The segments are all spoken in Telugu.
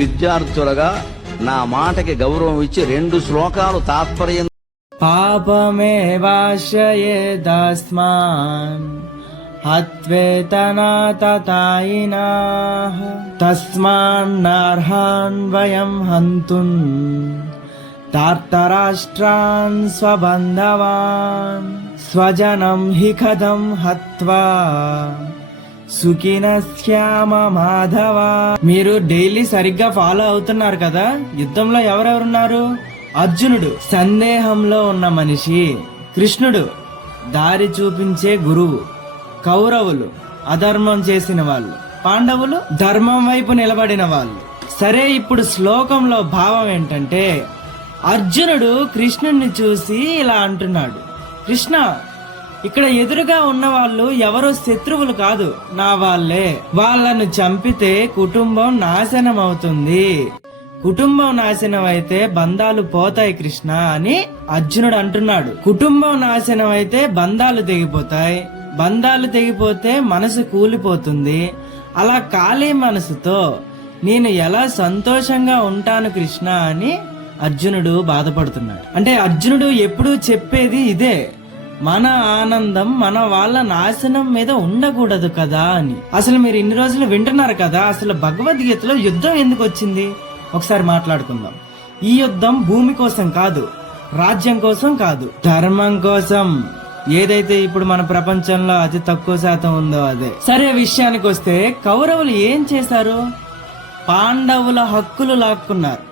విద్యార్థులుగా నా మాటకి గౌరవం ఇచ్చి 2 శ్లోకాలు తాత్పర్యం. పాపమే వాశయేదస్మాన్ హత్వేతనా తతాయినాః తస్మాన్నర్హాన్ వయం హంతుం తార్తరాష్ట్రాన్ స్వబంధవాన్ స్వజనం హి కథం హత్వా సుఖినశ్యామ మాధవ. మీరు డైలీ సరిగ్గా ఫాలో అవుతున్నారు కదా. యుద్ధంలో ఎవరెవరున్నారు? అర్జునుడు సందేహంలో ఉన్న మనిషి, కృష్ణుడు దారి చూపించే గురువు, కౌరవులు అధర్మం చేసిన వాళ్ళు, పాండవులు ధర్మం వైపు నిలబడిన వాళ్ళు. సరే, ఇప్పుడు శ్లోకంలో భావం ఏంటంటే అర్జునుడు కృష్ణుడిని చూసి ఇలా అంటున్నాడు, కృష్ణ, ఇక్కడ ఎదురుగా ఉన్న వాళ్ళు ఎవరో శత్రువులు కాదు, నా వాళ్ళే. వాళ్ళను చంపితే కుటుంబం నాశనం అవుతుంది. కుటుంబం నాశనం అయితే బంధాలు పోతాయి కృష్ణ అని అర్జునుడు అంటున్నాడు. కుటుంబం నాశనం అయితే బంధాలు తెగిపోతాయి, బంధాలు తెగిపోతే మనసు కూలిపోతుంది. అలా ఖాళీ మనసుతో నేను ఎలా సంతోషంగా ఉంటాను కృష్ణ అని అర్జునుడు బాధపడుతున్నాడు. అంటే అర్జునుడు ఎప్పుడూ చెప్పేది ఇదే, మన ఆనందం మన వాళ్ళ నాశనం మీద ఉండకూడదు కదా అని. అసలు మీరు ఇన్ని రోజులు వింటున్నారు కదా, అసలు భగవద్గీతలో యుద్ధం ఎందుకు వచ్చింది ఒకసారి మాట్లాడుకుందాం. ఈ యుద్ధం భూమి కోసం కాదు, రాజ్యం కోసం కాదు, ధర్మం కోసం. ఏదైతే ఇప్పుడు మన ప్రపంచంలో అతి తక్కువ శాతం ఉందో అదే. సరే, విషయానికి వస్తే కౌరవులు ఏం చేశారు? పాండవుల హక్కులు లాక్కున్నారు,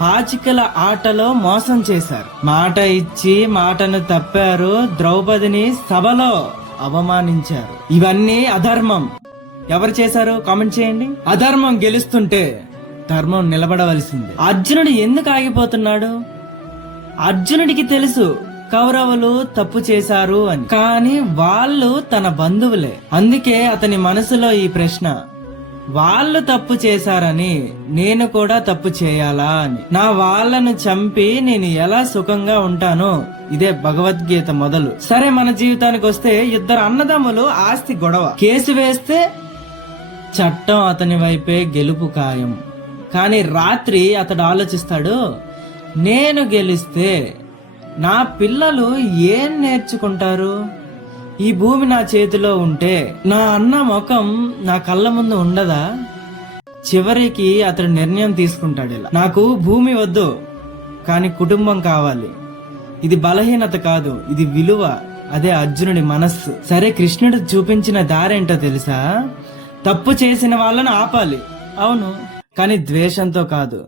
పాచికల ఆటలో మోసం చేశారు, మాట ఇచ్చి మాటను తప్పారు, ద్రౌపదిని సభలో అవమానించారు. ఇవన్నీ అధర్మం. ఎవరు చేశారు? కామెంట్ చేయండి. అధర్మం గెలుస్తుంటే ధర్మం నిలబడవలసింది. అర్జునుడు ఎందుకు ఆగిపోతున్నాడు? అర్జునుడికి తెలుసు కౌరవులు తప్పు చేశారు అని, కానీ వాళ్ళు తన బంధువులే. అందుకే అతని మనసులో ఈ ప్రశ్న, వాళ్ళు తప్పు చేశారని నేను కూడా తప్పు చేయాలా అని. నా వాళ్ళను చంపి నేను ఎలా సుఖంగా ఉంటానో ఇదే భగవద్గీత మొదలు. సరే, మన జీవితానికి వస్తే ఇద్దరు అన్నదమ్ములు ఆస్తి గొడవ, కేసు వేస్తే చట్టం అతని వైపే గెలుపు ఖాయం. కానీ రాత్రి అతడు ఆలోచిస్తాడు, నేను గెలిస్తే నా పిల్లలు ఏం నేర్చుకుంటారు? ఈ భూమి నా చేతిలో ఉంటే నా అన్న ముఖం నా కళ్ళ ముందు ఉండదా? చివరికి అతడు నిర్ణయం తీసుకుంటాడు ఇలా, నాకు భూమి వద్దు కానీ కుటుంబం కావాలి. ఇది బలహీనత కాదు, ఇది విలువ. అదే అర్జునుడి మనస్సు. సరే, కృష్ణుడు చూపించిన దారేంటో తెలుసా? తప్పు చేసిన వాళ్ళను ఆపాలి, అవును, కానీ ద్వేషంతో కాదు,